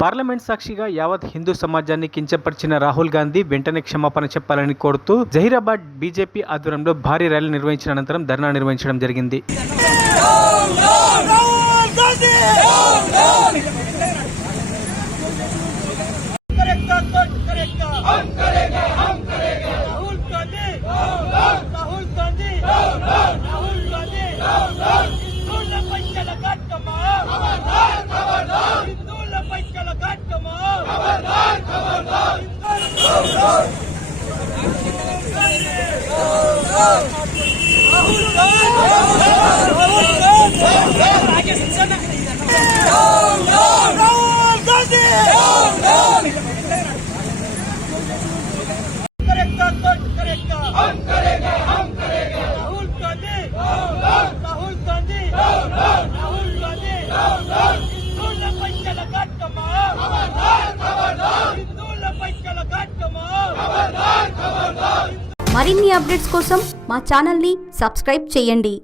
Parliament సాక్షిగా యావత్ హిందూ సమాజాన్ని కించపరిచిన రాహుల్ గాంధీ వెంటనే క్షమాపణ చెప్పాలని కోరుతూ జహీరాబాద్ బీజేపీ ఆధ్వర్యంలో భారీ ర్యాలీ నిర్వహించిన అనంతరం ధర్నా నిర్వహించడం జరిగింది. మరిన్ని అప్డేట్స్ కోసం మా ఛానల్ని సబ్స్క్రైబ్ చేయండి.